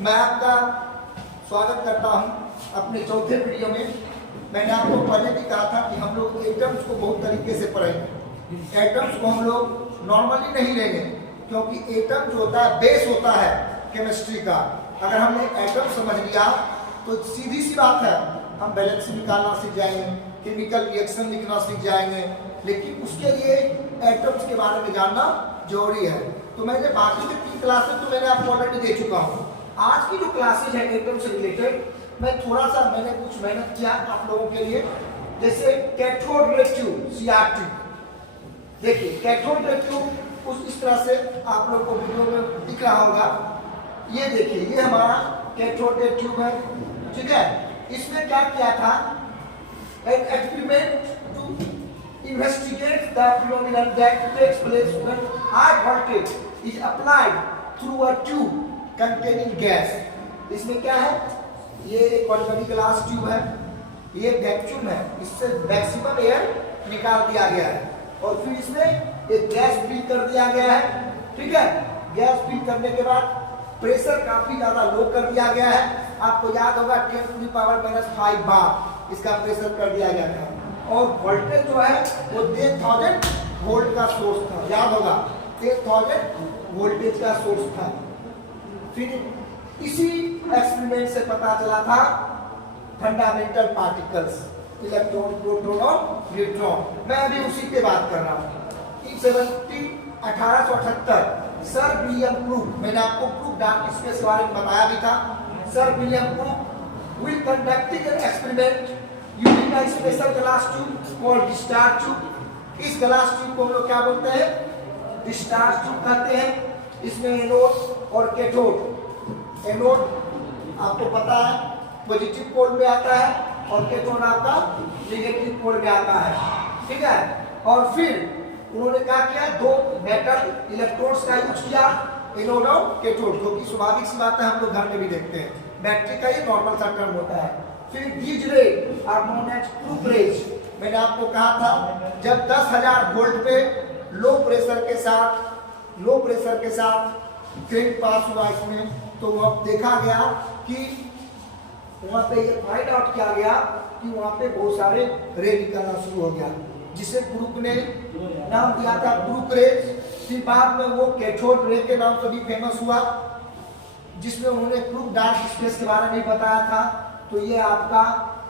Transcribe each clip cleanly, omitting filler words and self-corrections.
मैं आपका स्वागत करता हूं अपने चौथे वीडियो में। मैंने आपको पहले भी कहा था कि हम लोग एटम्स को बहुत तरीके से पढ़ेंगे। एटम्स को हम लोग नॉर्मली नहीं लेंगे, क्योंकि एटम जो होता है बेस होता है केमिस्ट्री का। अगर हमने एटम समझ लिया तो सीधी सी बात है, हम बैलेंस निकालना सीख जाएंगे, केमिकल रिएक्शन लिखना सीख जाएंगे। लेकिन उसके लिए एटम्स के बारे में जानना जरूरी है। तो मैंने बाकी के 3 क्लासेस तो मैंने आपको ऑलरेडी दे चुका हूँ। आज की जो क्लासेज है एटम से रिलेटेड मैं थोड़ा सा मैंने कुछ मेहनत किया आप लोगों के लिए। जैसे कैथोड रे ट्यूब CRT, देखिए कैथोड रे ट्यूब कुछ इस तरह से आप लोगों को वीडियो में दिख रहा होगा। ये देखिए, ये हमारा कैथोड रे ट्यूब है, ठीक है। इसमें क्या किया था, एक experiment to investigate the phenomenon that takes place when high voltage is applied through a tube containing gas। इसमें क्या है, ये एक ऑर्डिनरी ग्लास ट्यूब है, ये वैक्यूम है, इससे मैक्सिमम एयर निकाल दिया गया है और फिर इसमें एक गैस फिल कर दिया गया है, ठीक है। गैस फिल करने के बाद प्रेशर काफी ज्यादा लो कर दिया गया है। आपको याद होगा 10⁻⁵ बार इसका प्रेशर कर दिया गया था और वोल्टेज जो है वो 10,000 वोल्ट का सोर्स था, याद होगा 10,000 वोल्टेज का सोर्स था। फिर इसी एक्सपेरिमेंट से पता चला था फंडामेंटल पार्टिकल्स, इलेक्ट्रॉन, प्रोटॉन और न्यूट्रॉन। मैं अभी उसी पे बात कर रहा हूँ। 1878 सर विलियम क्रूक, मैंने आपको क्रूक डार्क स्पेस के बारे में बताया भी था। Sir William crook will conducting an experiment using a special glass tube called discharge tube. इस ग्लास ट्यूब को हम लोग क्या बोलते हैं, डिस्चार्ज ट्यूब कहते हैं। इसमें एनोड और कैथोड, एनोड आपको पता है पॉजिटिव पोल में आता है और कैथोड आपका नेगेटिव पोल में आता है, ठीक है। और फिर उन्होंने क्या किया, 2 मेटल इलेक्ट्रोड्स का यूज किया, एनोड और कैथोड, जो कि स्वाभाविक सी बात है, हम लोग घर में भी देखते हैं। बैटरी का ये नॉर्मल सा टर्म होता है। फिर these rays are known as Crook rays। मैंने आपको कहा था जब 10,000 वोल्ट पे लो प्रेशर के साथ करंट पास हुआ इसमें, तो वह देखा गया कि वहां पे ये फाइंड आउट किया गया कि वहां पे बहुत सारे रे निकलना शुरू हो गया, जिसे क्रूक ने नाम दिया था क्रूक रे। फिर बाद में वो कैथोड रे के नाम से भी फेमस हुआ, जिसमें उन्होंने क्रूक डार्क स्पेस के बारे में बताया था। तो ये आपका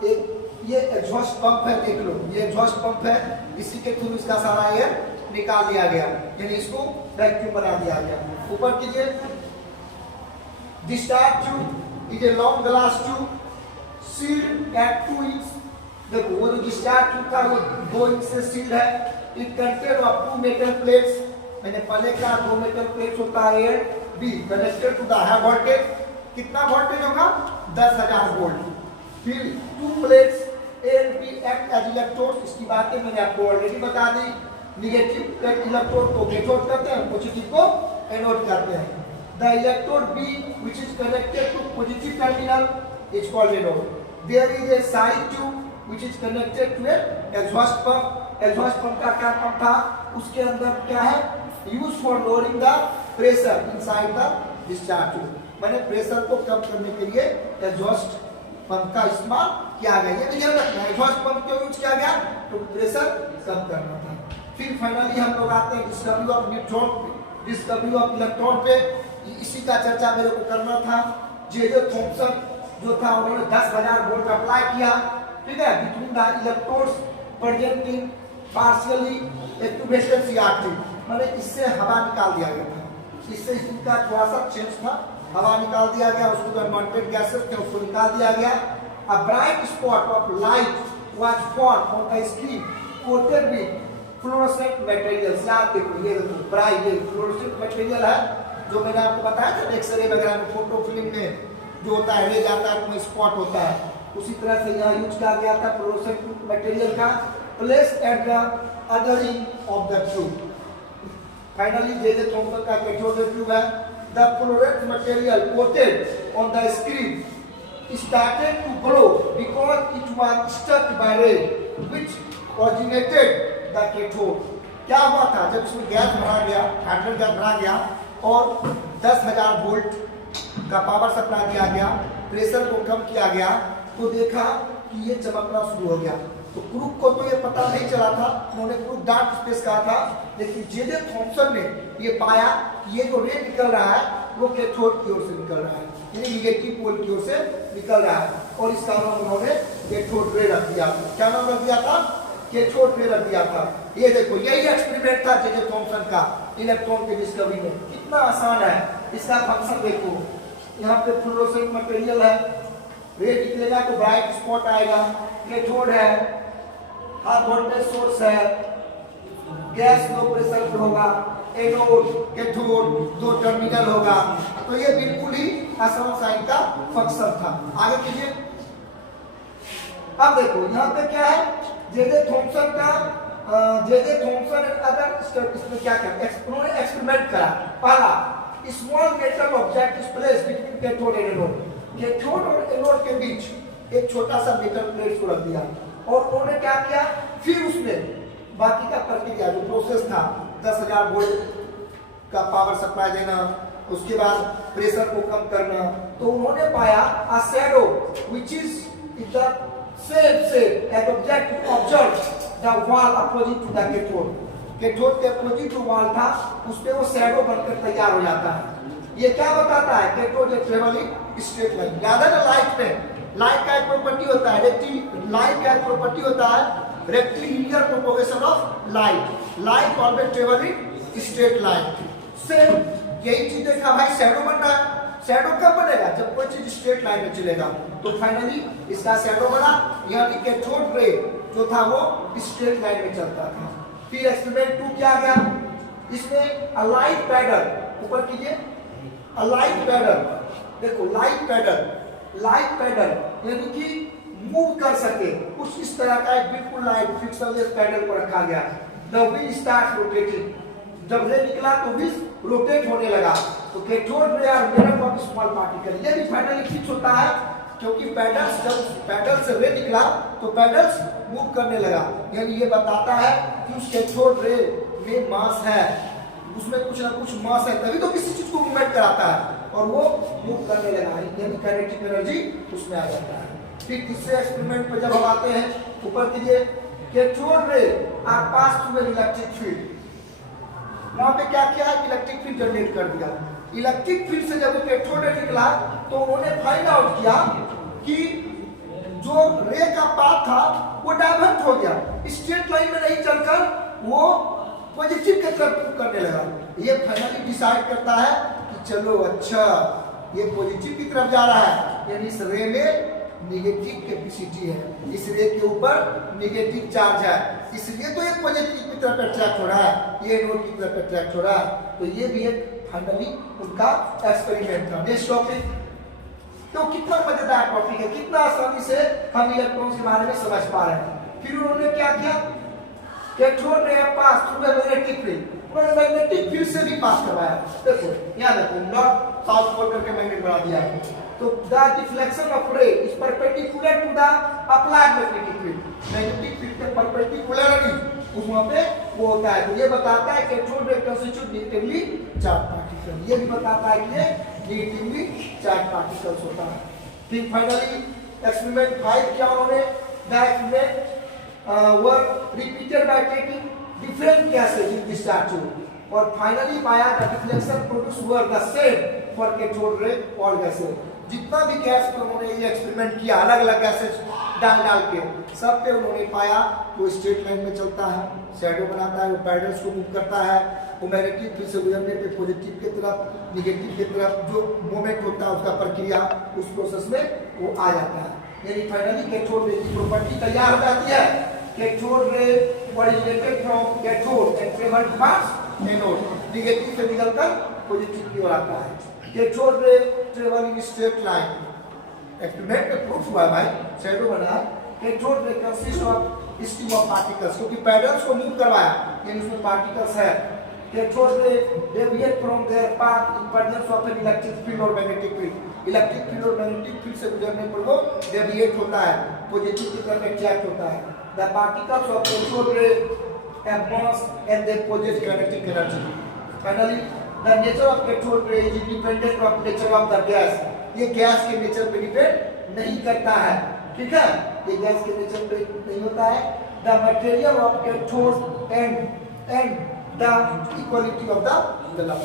ये एग्जॉस्ट पंप है, देख लो ये एग्जॉस्ट पंप है, इसी के थ्रू इसका सारा एयर निकाल दिया गया, यानी इसको वैक्यूम बना दिया गया। ऊपर कीजिए, discharge tube is a long glass tube sealed at 2 inch. देखो वो जो डिस्चार्ज ट्यूब था वो 2 इंच से सील्ड है। It contain of 2 metal plates, मैंने पहले कहा 2 मेटल प्लेट्स होता है, are be connected to the high voltage. कितना वोल्टेज होगा, 10,000 वोल्ट। फिर 2 plates A and B act as electrode, इसकी बातें मैंने आपको ऑलरेडी बता दी। नेगेटिव इलेक्ट्रोड को कैथोड कहते हैं, पॉजिटिव को एनोड कहते हैं। The electrode B which is connected to positive terminal is called anode. There is a side tube which is connected to an exhaust pump। exhaust pump का क्या काम था, उसके अंदर क्या है, use for lowering the pressure inside the discharge tube. मैंने pressure को कम करने के लिए एग्जॉस्ट पंप का इस्तेमाल किया गया। ये ध्यान रखना, एग्जॉस्ट पंप क्यों यूज किया गया, तो प्रेशर कम करना था। फिर फाइनली हम लोग आते हैं discovery of neutron, discovery of electron पे। इसी का चर्चा मेरे को करना था। जे थॉमसन जो था उन्होंने 10,000 वोल्ट अप्लाई किया, ठीक है, between the electrodes present in partially activated CRT। मैंने इससे हवा निकाल दिया गया था, इससे इनका थोड़ा सा चेंज था, हवा निकाल दिया गया, उसको जो अनवांटेड गैसेस थे उसको निकाल दिया गया। A bright spot of light was formed on the screen coated with fluorescent materials। याद देखो, ये देखो ब्राइट, ये फ्लोरोसेंट मटेरियल है जो मैंने आपको बताया था एक्सरे वगैरह में, फोटो फिल्म में जो होता है रे जाता है, उसमें स्पॉट होता है, उसी तरह से यहाँ यूज किया गया था फ्लोरोसेंट मटेरियल का। Place at the other end of the tube. Finally J Thomson का कैथोड रे ट्यूब है। The fluorescent material coated on the screen started to glow because it was struck by ray which originated the cathode। क्या हुआ था, जब इसमें gas भरा गया, hydrogen gas भरा गया, और 10,000 वोल्ट का पावर सप्लाई दिया गया, प्रेशर को कम किया गया, तो देखा कि ये चमकना शुरू हो गया। तो क्रूक को तो ये पता नहीं चला था, उन्होंने क्रूक डार्क स्पेस कहा था, लेकिन जे.जे. थॉमसन ने ये पाया कि ये जो रे निकल रहा है वो कैथोड की ओर से निकल रहा है, यानी निगेटिव पोल की ओर से निकल रहा है, और इसका नाम उन्होंने कैथोड रे रख दिया। क्या नाम रख दिया था? कैथोड रे रख दिया था। ये देखो, यही एक्सपेरिमेंट था जे.जे. थॉमसन का इलेक्ट्रॉन के डिस्कवरी में। कितना आसान है, इसका फंक्शन देखो, यहाँ पे फ्लोरोसेंट मटेरियल है, रे निकलेगा तो ब्राइट स्पॉट आएगा, कैथोड है, हाई वोल्टेज सोर्स है, गैस लो प्रेशर पर होगा, एनोड कैथोड 2 टर्मिनल होगा। तो ये बिल्कुल ही आसान साइन का फंक्शन था। आगे कीजिए। अब देखो यहाँ पे क्या है, जे.जे. थॉमसन का जे.जे. थॉमसन अदर इसमें क्या किया, उन्होंने एक्सपेरिमेंट करा। पहला, small metal object is placed between cathode and anode, cathode और एनोड के बीच एक छोटा सा मेटल प्लेट को रख दिया, और उन्होंने क्या किया, फिर उसमें बाकी का प्रक्रिया जो प्रोसेस था, 10,000 वोल्ट का पावर सप्लाई देना, उसके बाद प्रेशर को कम करना, तो उन्होंने पाया a shadow which is the same shape as object observed the wall opposite to the cathode, cathode के अपोजिट जो वॉल था उस पे वो शैडो बनकर तैयार हो जाता है। ये क्या बताता है, cathode is travelling straight line. याद है ना, लाइट में, लाइट का एक प्रॉपर्टी होता है, लाइट का एक प्रॉपर्टी होता है rectilinear propagation of light, light always travelling straight line. Same यही चीज देखा भाई, शैडो बन रहा है, शैडो कब बनेगा, जब कोई चीज स्ट्रेट लाइन में चलेगा। तो फाइनली इसका शैडो बना, यानी कैथोड रे जो था वो स्ट्रेट लाइन में चलता था। फिर एक्सपेरिमेंट 2 किया गया, इसमें अ लाइट पैडल, ऊपर कीजिए, अ लाइट पैडल, देखो लाइट पैडल यानी कि मूव कर सके, कुछ इस तरह का एक बिल्कुल लाइट फिक्सलेस पैडल को रखा गया। द व्हील स्टार्ट रोटेटिंग, जब रे निकला तो व्हील रोटेट होने लगा। तो cathode ray are made up of small particle, ये भी फाइनली फिक्स होता है, क्योंकि पैडल्स, जब पैडल से रे निकला तो पैडल्स मूव करने लगा, यानी ये बताता है कि उस कैथोड रे में मास है, उसमें कुछ ना कुछ मास है, तभी तो किसी चीज को मूवमेंट कराता है, और वो मूव करने लगा, यानी काइनेटिक एनर्जी उसमें आ जाता है। फिर तीसरे एक्सपेरिमेंट पे जब हम आते हैं, ऊपर कीजिए, cathode ray are pass through an electric field, वहां पे क्या किया, इलेक्ट्रिक फील्ड जनरेट कर दिया। इलेक्ट्रिक फील्ड से जब कैथोड रे निकला तो उन्होंने फाइंड आउट किया कि जो रे का पाथ था वो डाइवर्ट हो गया, स्ट्रेट लाइन में नहीं चलकर वो पॉजिटिव की तरफ मूव करने लगा। ये फाइनली डिसाइड करता है कि चलो अच्छा ये पॉजिटिव की तरफ जा रहा है, यानी इस रे में नेगेटिव कैपेसिटी है, इस रे के ऊपर नेगेटिव चार्ज है, इसलिए तो ये पॉजिटिव की तरफ अट्रैक्ट हो रहा है, ये एनोड की तरफ अट्रैक्ट हो रहा है। तो ये भी एक फाइनली उनका एक्सपेरिमेंट था। नेक्स्ट टॉपिक, तो कितना मजेदार टॉपिक है, कितना आसानी से हम इलेक्ट्रॉन्स के बारे में समझ पा रहे हैं। फिर उन्होंने क्या किया, cathode ray pass through magnetic field, उन्होंने मैग्नेटिक फील्ड से भी पास करवाया। देखो यहाँ देखो, नॉर्थ साउथ पोल करके मैग्नेट बना दिया है। तो the deflection of ray is perpendicular to the applied magnetic field, magnetic field के परपेंडिकुलरली उस वहां पे वो होता है। तो ये बताता है cathode ray constitute negatively charge particle, ये भी बताता है कि ये नेगेटिवली चार्ज पार्टिकल्स होता है। फिर फाइनली एक्सपेरिमेंट 5 किया उन्होंने, the experiment were repeated by taking different gases in this charge, और फाइनली पाया the deflection produce were the same for cathode ray all gases. जितना भी गैस पे उन्होंने ये एक्सपेरिमेंट किया, अलग अलग गैसेस डाल के, सब पे उन्होंने पाया कि वो स्ट्रेट लाइन में चलता है, शैडो बनाता है, वो पैडल्स को मूव करता है, वो मैग्नेटिक फील्ड से गुजरने पे पॉजिटिव की तरफ, नेगेटिव की तरफ जो मोमेंट होता है उसका प्रक्रिया उस प्रोसेस में वो आ जाता है। यानी फाइनली कैथोड रे की प्रॉपर्टी तैयार हो जाती है। Cathode ray originated from cathode and travelled pass anode, negative से निकलकर पॉजिटिव की ओर आता है। Cathode ray travel in straight line, experiment में प्रूफ हुआ है भाई, शैडो बना। Cathode ray consist of stream of particles, क्योंकि पैडल्स को मूव करवाया, यानी उसमें पार्टिकल्स है। Cathode ray deviate from there path in presence of N electric field और मैग्नेटिक फील्ड, इलेक्ट्रिक फील्ड और मैग्नेटिक फील्ड से गुजरने पर वो डेविएट होता है, पॉजिटिव की तरफ अट्रैक्ट होता है। The particles of cathode ray have mass and they possess kinetic energy. Finally the nature of cathode ray is independent of nature of the gas. ये गैस के नेचर पे डिपेंड नहीं करता है, ठीक है, ये गैस के नेचर पे नहीं होता है। The material of cathode and the equality of the glass.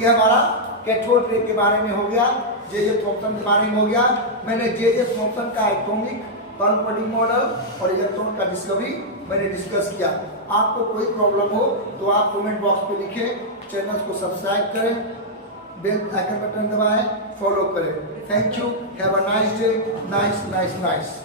ये हमारा कैथोड रे के बारे में हो गया, जे थॉम्पसन के बारे में हो गया। मैंने जे थॉम्पसन का एटॉमिक कॉन्फर्डिंग मॉडल और इलेक्ट्रॉन का डिस्कवरी मैंने डिस्कस किया। आपको कोई प्रॉब्लम हो तो आप कमेंट बॉक्स पे लिखें, चैनल को सब्सक्राइब करें, बेल आइकन बटन दबाएं, फॉलो करें। Thank you, have a nice day, nice.